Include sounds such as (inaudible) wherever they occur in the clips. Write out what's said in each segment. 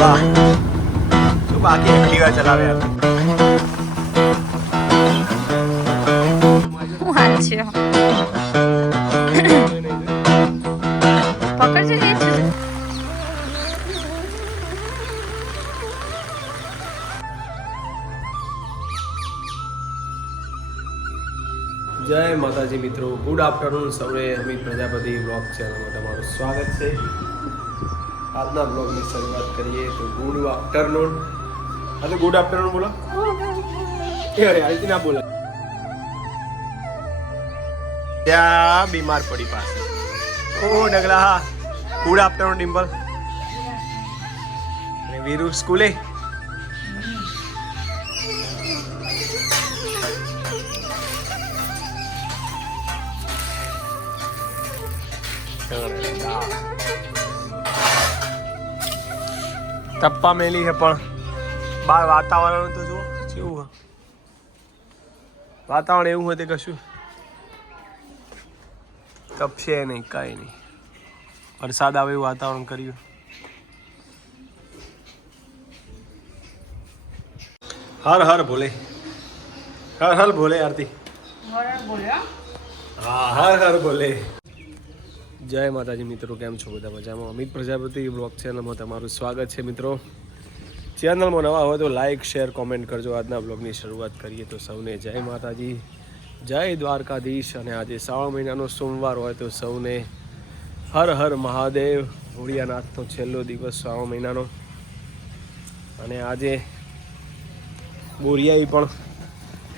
વાહ. શું બાકી એક્ટિવા ચલાવે. જય માતાજી મિત્રો. ગુડ આફ્ટરનૂન સૌરે અમિત પ્રજાપતિ બ્લોગ ચેનલમાં તમારું સ્વાગત છે. આજના બ્લોગની શરૂઆત કરીએ તો ગુડ આફ્ટરનૂન. હા તો ગુડ આફ્ટરનૂન બોલો. એ અરે, આ ના બોલો. ત્યાં બીમાર પડી પાસે. ઓ, ડગલા. Good afternoon, Dimple. અને વીરુ સ્કૂલે? ટપ્પા મેલી છે પણ બાર વાતાવરણ તો જુઓ કેવું હોય વાતાવરણ એવું હતું કશું તપશે નહીં કાંઈ નહીં. વરસાદ આવે એવું વાતાવરણ કર્યું. હર હર ભોલે. હર હર ભોલે આરતી. હા હર હર ભોલે. જય માતાજી મિત્રો, કેમ છો બધા મજામાં? અમિત પ્રજાપતિ બ્લોગ ચેનલમાં તમારું સ્વાગત છે મિત્રો. ચેનલમાં નવા હોય તો લાઈક, શેર, કોમેન્ટ કરજો. આજના બ્લોગની શરૂઆત કરીએ તો સૌને જય માતાજી. જય દ્વારકાધીશ અને આજે શ્રાવણ મહિનાનો સોમવાર હોય તો સૌને હર હર મહાદેવ. હોળિયાનાથનો છેલ્લો દિવસ શ્રાવણ મહિનાનો. અને આજે બોરિયાઈ પણ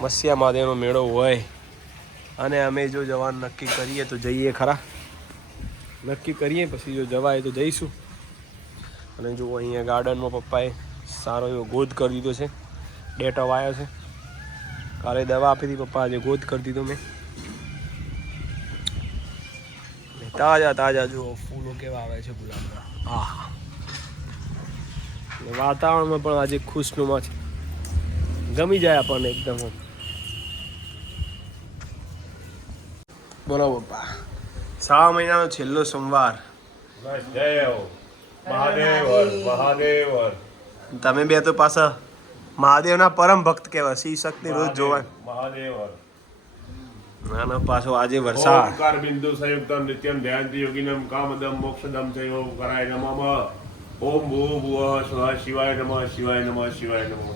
મસ્યા મહાદેવનો મેળો હોય. અને અમે જો જવાનું નક્કી કરીએ તો જઈએ ખરા. નક્કી કરીએ, પછી જો જવાય તો જઈશું. અને જો અહીંયા ગાર્ડનમાં પપ્પાએ સારો એવો ગોદ કરી દીધો છે. ડેટો આવ્યો છે. કાલે દવા આપી હતી પપ્પા, આજે ગોદ કરી દીધો મેં. તાજા તાજા જુઓ, ફૂલો કેવા આવે છે ગુલાબના. હા વાતાવરણમાં પણ આજે ખુશનુમા છે. ગમી જાય આપણને એકદમ. બોલો પપ્પા. શ્રાવણ મહિનાનો છેલ્લો સોમવાર. જય હો. મહાદેવ. મહાદેવ તમે બે તો પાછા મહાદેવના પરમ ભક્ત કહેવાય શિવ શક્તિ રોજ જોવાય. મહાદેવ નાનો ના ના પાછો આજે વરસાદ. ઓમકાર બિંદુ સંયુક્તમ નિત્યમ ધ્યાનતિ યોગિનમ કામદમ મોક્ષદમ ચૈવ કરાય નમઃ. ઓમ ભૂ ભૂ સ્વ શિવાય નમઃ શિવાય નમઃ શિવાય નમઃ.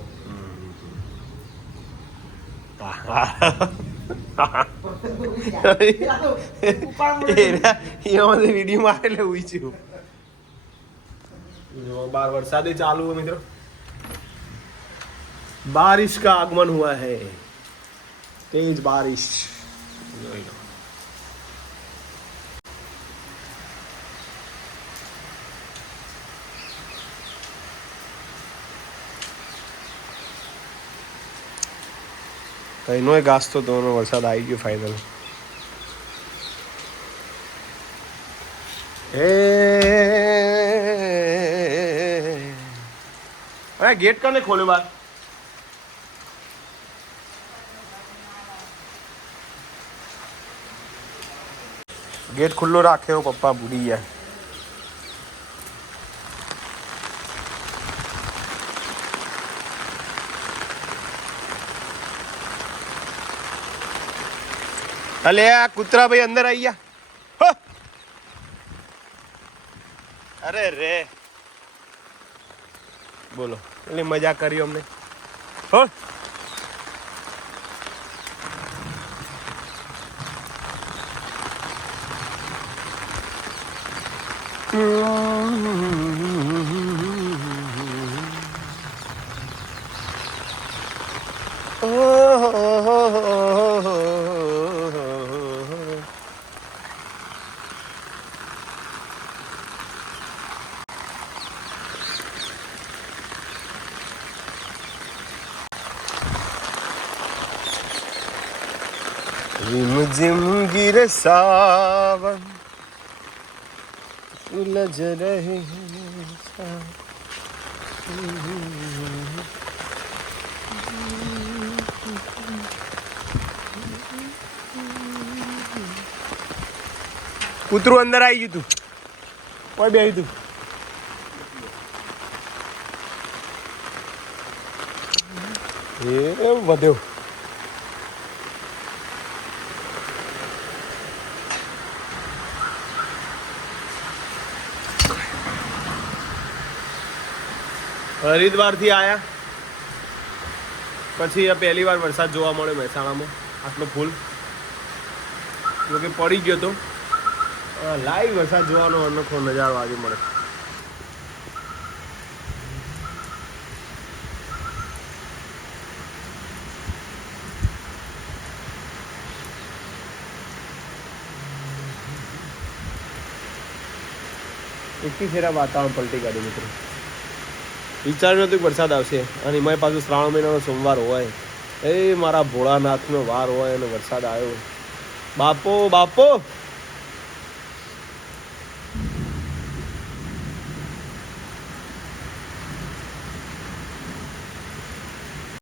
(laughs) એમાંથી વીડિયો મારે એટલે ઉઈચ્યું જો બાર વરસાદે ચાલુ હે મિત્રો બારિશ કા આગમન હુઆ હે તેજ બારિશ જોઈ લો તો એનો ઘાસ તો તોનો વરસાદ આવી ગયો ફાઇનલ એ અરે ગેટ કને ખોલ્યો બાર ગેટ ખુલ્લો રાખ્યો પપ્પા ભૂલી ગયા અલે, આ કૂતરા ભાઈ અંદર આવી ગયા! અરે રે. બોલો એટલે મજા કરી અમને. હો! रिम રીમ જીમ ગીર સાવન ઉલજ રહે કૂતરું અંદર આવી ગયું તું કોઈ બે તું એ વધ્યો હરિદ્વારથી આયા. પછી આ પહેલી વાર વરસાદ જોવા મળ્યો મહેસાણામાં. આટલો ફૂલ. જોકે પડી ગયો તો. લાઈવ વરસાદ જોવાનો અનોખો નજારો આજે મળે. એકથી ફેરા વાતાવરણ પલટી કાઢ્યું મિત્રો. વિચાર્યું હતું વરસાદ આવશે. અને એમાંય પાછું શ્રાવણ મહિનાનો સોમવાર હોય. એ મારા ભોળાનાથનો વાર હોય અને વરસાદ આવ્યો. બાપો બાપો!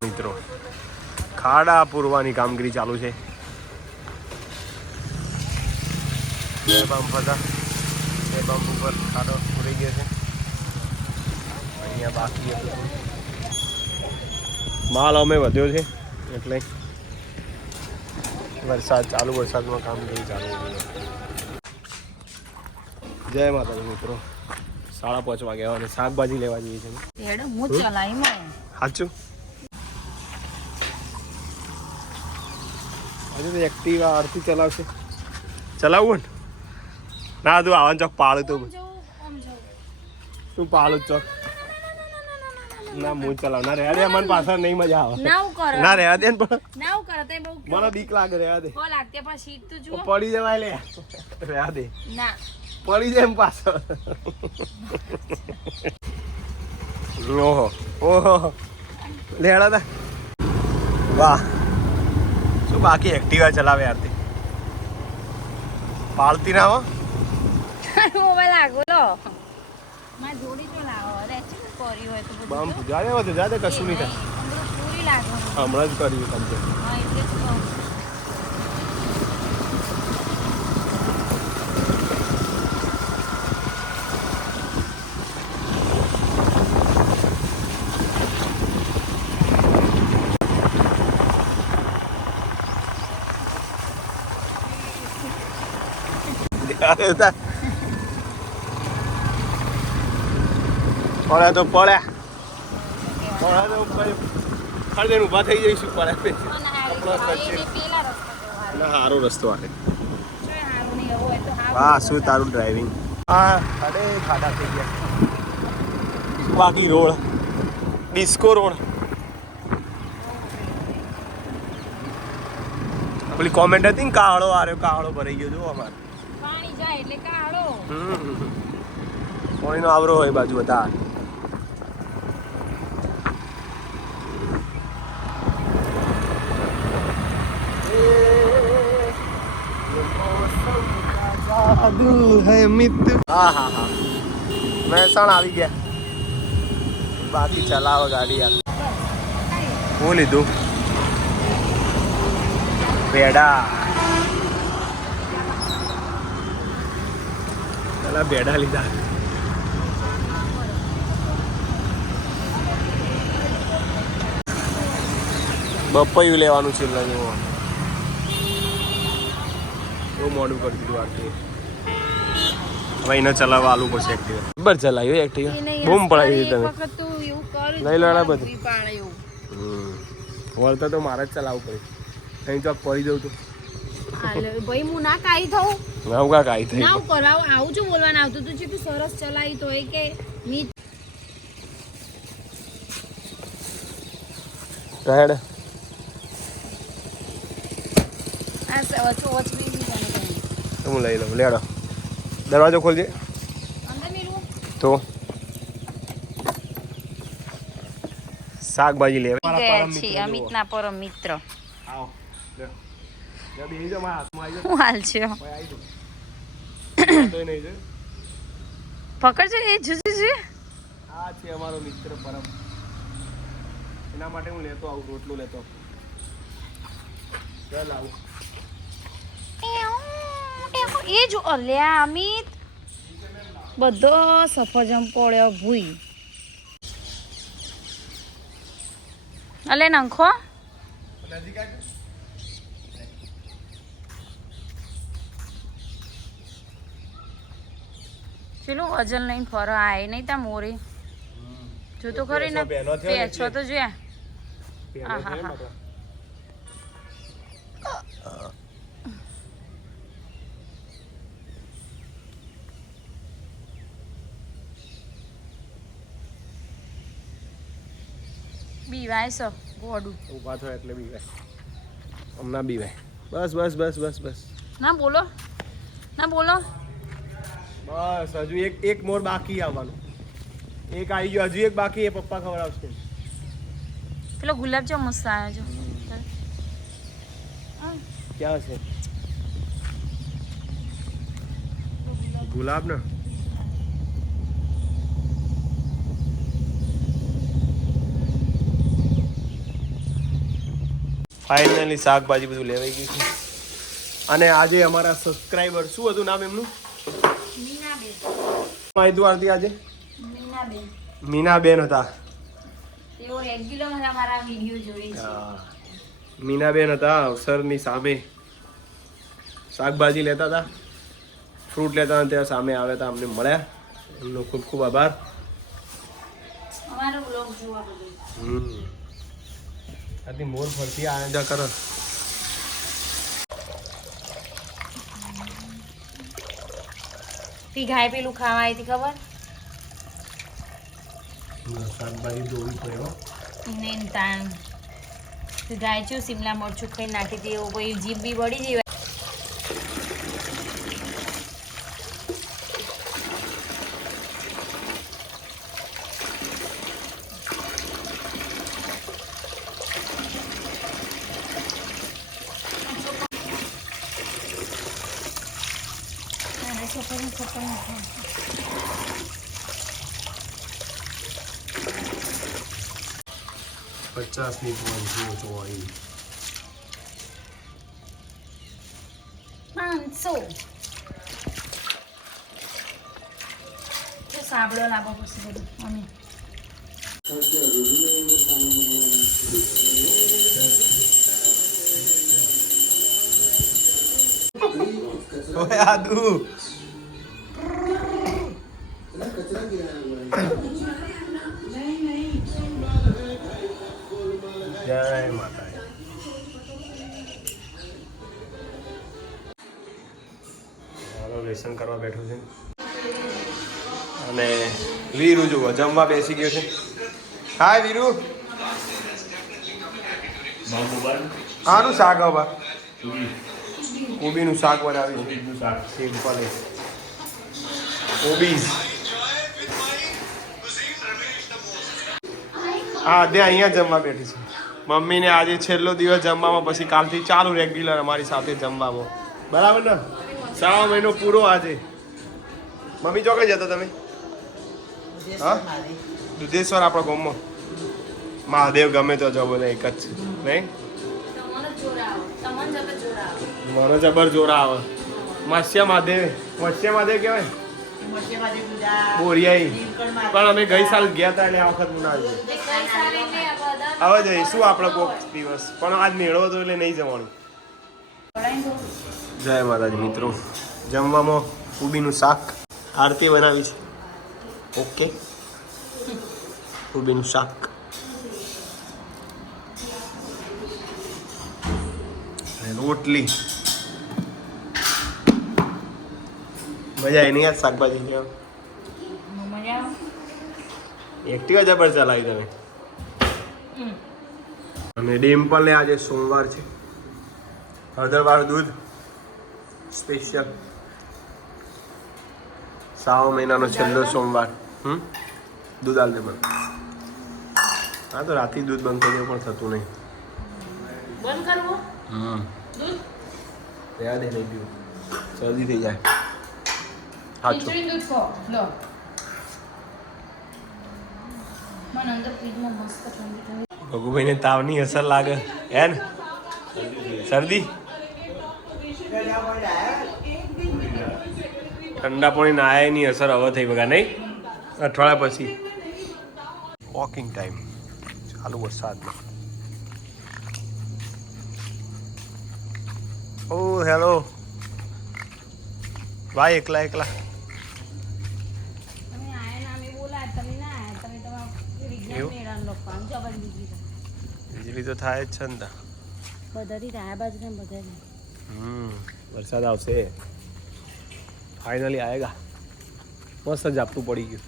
મિત્રો, ખાડા પૂરવાની કામગીરી ચાલુ છે. બે પંપ હતા. બે બમ્પ ઉપર ખાડો પૂરી ગયો છે. અહીંયા બાકી માલ અમે વધ્યો છે એટલે વરસાદ ચાલુ વરસાદમાં કામગીરી ચાલુ. જય માતાજી મિત્રો. સાડા પાંચ વાગે આવવાની શાકભાજી લેવા જઈએ છીએ. સાચું? હજુ તો એક્ટિવા આરતી ચલાવશે. ચલાવવું ને? ના તું આવવાનું ચોક પાળું તો. તું પાળું ચોક. ના હું ચલાવ. ના રહેવા દે મને પાછળ નહીં મજા આવે. નાવ કરો. ના રહેવા દે ને પણ. નાવ કરો તે બહુ મને બીક લાગે રહેવા દે. હો લાગતે પણ સીટ તો જુઓ. પડી જવાય લે. રહેવા દે. ના. પડી જાય એમ પાછળ. ઓહો ઓહો. લેડા તા. વાહ. શું બાકી એક્ટિવા ચલાવે યાર તે? પાલતી ના હો. (laughs) મોબાઈલ આગો લો. માં જોડી તો લાવો હોય તો બધું બમ જાડે વધુ જાડે કશું નહીં થાય. પૂરી લાગો. હમણાં જ કર્યું કમ્પ્લીટ હા એટલે જ કહું. પડ્યા તો પડ્યા પડે તો ઊભા થઈ જઈશું જવાનું ના સારો રસ્તો આવે વાહ શું તારું ડ્રાઇવિંગ હા ખડે ખાડા થઈ ગયા. બાકી રોડ. Disco road. પેલી કોમેન્ટ હતી ને કાળો આર્યો કાળો ભરાઈ ગયો જો અમારે. પાણી જાય એટલે કાળો. પાણીનો આવરો હોય બાજુ હતા મહેસાણા આવી ગયા બાકી ચલાવો ગાડી હું લીધું પેલા બેડા લીધા બપૈયું લેવાનું છે લગમાં બહુ મોડું કરી દીધું આરતી હવે ન ચલાવવા આલું પછી એક્ટિવા બરાબર ચલાવ્યું એક્ટિવા બૂમ પડાવી દીધી તમે વખત તું એવું કર લઈ લો બધું. વળતા તો મારે જ ચલાવવું પડે. કઈ તો પડી જવું તો. ભાઈ હું ના કાઈ થઉં? હું કા કાઈ થઈ ના કરાવ આવું છું બોલવાનું આવતું તું જેટલું સરસ ચલાવી તો એ કે ની હેડ આ વચ બી હું લઈ લઉં લેડો. દરવાજો ખોલજે અંદર મેલું તો. શાકભાજી છીએ અમિતના પરમ મિત્ર. લે. લે, હાલ છે. પકડજો એ જુજુ છે. આ છે અમારો મિત્ર પરમ. એના માટે હું લેતો આવું રોટલું લેતો ચાલ આવું. એ જો અલ્યા અમિત. બધો સફરજમ પડ્યો ભૂઈ. અલે નંખો. ચેલું વજન લઈને ફરો આય નહીં તા મોરી. જો તો ખરી ને? પેછો તો જોયા. હા, હા, હા. બીવાય છો ગોડું. ઊભા થયો એટલે બીવાય હમણાં બીવાય બસ બસ બસ બસ બસ. ના બોલો. ના બોલો. બસ હજુ એક એક મોર બાકી આવવાનું. એક આવી ગયો હજુ એક બાકી એ પપ્પા ખવડાવશે. પેલો ગુલાબ જામ મસ્ત આવ્યો જો. ક્યાં છે? ગુલાબ ને? ફાઇનલી શાકભાજી બધું લેવાઈ ગયું છે. અને આજે અમારા સબસ્ક્રાઈબર શું હતું નામ એમનું? માહિતી આરતી આજે? મીનાબેન. હતા. મીનાબેન હતા અવસરની સામે. શાકભાજી લેતા હતા. ફ્રૂટ લેતા હતા ત્યાં સામે આવ્યા હતા અમને મળ્યા. એમનો ખૂબ ખૂબ આભાર. અમારો બ્લોગ જોવા હમ. આથી મોર ફરતી આનંદ કરો. તી ગાય પેલું ખાવા આવી હતી ખબર? શાકભાજી દોરી પડ્યો. ને તાણ ગાય છું શિમલા મરચું ખાઈ નાખી હતી એવું કોઈ જીભ બી 我也不会做而已难这杀不了那个不是这个方面我呀都 લેસન કરવા બેઠું છે. અને વીરુ જુઓ જમવા બેસી ગયો છે. હાય વીરુ. આનું શાક હવે કોબીનું શાક બનાવ્યું છે. સિમ્પલ કોબીઝ. હા દે અહીંયા જમવા બેઠી છે. મમ્મીને આજે છેલ્લો દિવસ જમવામાં પછી કાલથી ચાલુ રેગ્યુલર અમારી સાથે જમવામાં. બરાબર ને? સાવા મહિનો પૂરો આજે. મમ્મી ચોકે જતા તમે? હા? દુધેશ્વર આપણા ગામમાં. મહાદેવ ગમે તો જવો ને એક જ છે. નહીં? મને જબર જોરા આવે. મત્સ્ય મહાદેવ. મત્સ્ય મહાદેવ કહેવાય? બોરિયાઈ. પણ અમે ગઈ સાલ ગયા હતા એટલે આ વખત ના જઈએ હવે જઈશું આપણે કોક દિવસ. પણ આજ મેળો હતો એટલે નહીં જવાનું. જય માતાજી મિત્રો. જમવામાં કુબીનું શાક આરતી બનાવી છે. ઓકે કુબીનું શાક. રોટલી. મજા એની યાર શાકભાજી આવે. એક્ટિવા જબર ચલાવી તમે. અને ડિમ્પલને આજે સોમવાર છે. હળદરવાળું દૂધ. સ્પેશિયલ. સાવ મહિનાનો છેલ્લો સોમવાર. હમ? દૂધ આલ દે મને હા તો રાતે દૂધ બંધ થઈ દે પણ થતું નહીં. બંધ કરવું? હમ. દૂધ? રહ્યા દે નહીં પીવું શરદી થઈ જાય. સાચું દૂધ ખો. લો. ભગુભાઈને તાવની અસર લાગે. હે ને? શરદી? ઠંડા પાણી નાયા એની અસર હવે થઈ બગા નહીં? અઠવાડિયા પછી. વોકિંગ ટાઈમ ચાલુ વરસાદમાં ઓ હેલો. ભાઈ એકલા એકલા. વીજળી તો થાય જ છે ને બધા વરસાદ આવશે. ફાઇનલી આવેગા મસ્ત ઝાપટું પડી ગયું.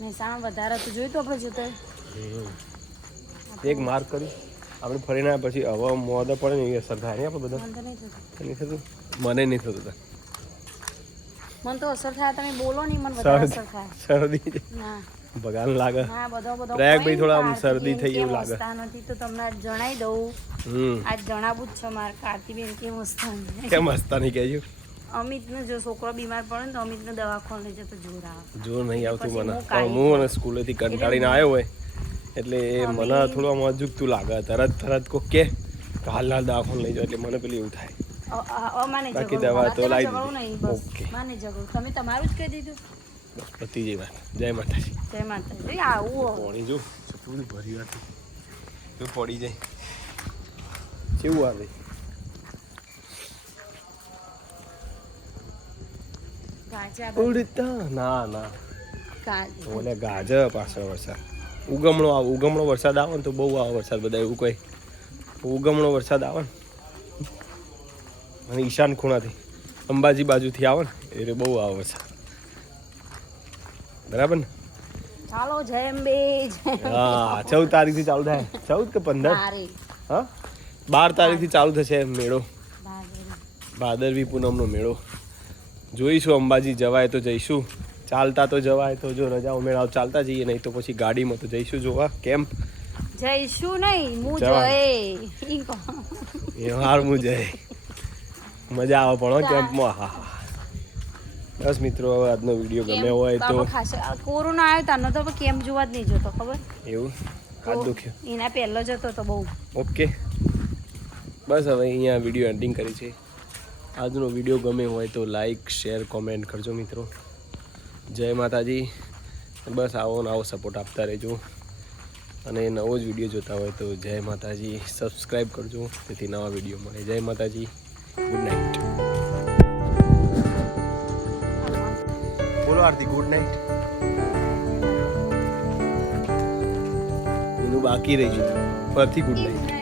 મહેસાણા વધારે તો જોયું તો આપણે જોતા. એક માર્ક કર્યું. આપણે ફરીને આવ્યા પછી હવા મોદા પડે ને એ અસર થાય ને આપણે બધા. નહીં થતું. મને નહીં થતું. મને તો. અસર થાય તમે બોલો નહીં મને વધારે અસર થાય. શરદી. ભગવાન લાગે. ના બધો બધો પ્રયાગભાઈ કોઈ થોડા આમ શરદી થઈ ગયું એવું લાગે. નથી તો તમને જણાવી દઉં. આજ જણાવું જ છે મારે. કાર્તિબેન કેમ હસતા. કેમ હસતા નહીં કહેજો. અમિતને જો છોકરો બીમાર પડે ને તો અમિતને દવાખાને લઈ જતો જોર આવે. નહીં આવતું મને. હું પણ હું અને સ્કૂલેથી કંટાળીને આવ્યો હોય એટલે એ મને થોડું આમ અજુગતું લાગે. તરત તરત કોક કે હાલ હાલ દવાખાને લઈ જાઓ. એટલે મને પેલી એવું થાય. બાકી દવા તો લાવી ઓકે. માને ઝઘડો. તમે તમારું જ કહી દીધું. બસ પતી જઈ વાત. જય માતાજી. જય માતાજી. આવું. પાણી જો પડી જાય. કેવું આવે? ઉડતા? ના ના. ઓલે ગાજર પાછળ વરસાદ. ઉગમણો આવે ઉગમણો વરસાદ આવે ને તો બહુ આવે વરસાદ બધા એવું કોઈ ઉગમણો વરસાદ આવે ને. અને ઈશાન ખૂણાથી અંબાજી બાજુથી આવે ને એટલે બહુ આવે વરસાદ. બરાબર ને? ચાલો જય અંબે હા ચૌદ તારીખથી ચાલુ થાય. ચૌદ કે પંદર? હા? બાર તારીખથી ચાલુ થશે મેળો. ભાદરવી પૂનમનો મેળો. જોઈશું અંબાજી જવાય તો જઈશું. ચાલતા તો જવાય તો જો રજા ઉમેરાવ ચાલતા જઈએ નહીં તો પછી ગાડીમાં તો જઈશું જોવા. કેમ્પ જઈશું નહીં હું. જય હાર હું. જાય મજા આવે પણ હો કેમ્પમાં. હા. બસ મિત્રો હવે આજનો વીડિયો ગમે હોય તો કોરોના આવ્યો તાનો તો કેમ્પ કેમ જોવા જ નહીં જોતો ખબર? એવું? હાથ દુખ્યો. એના પહેલો જતો તો બહુ. ઓકે. બસ હવે અહીંયા વીડિયો એન્ડિંગ કરી છે. આજનો વીડિયો ગમે હોય તો લાઈક શેર કોમેન્ટ કરજો મિત્રો. જય માતાજી. બસ આવો ને આવો સપોર્ટ આપતા રહેજો. અને નવો જ વીડિયો જોતા હોય તો જય માતાજી. સબસ્ક્રાઈબ કરજો. તેથી નવા વીડિયો મળે. જય માતાજી. ગુડ નાઇટ બોલો આરતી ગુડ નાઇટ એનું બાકી રહી ગયું. ફરીથી ગુડ નાઇટ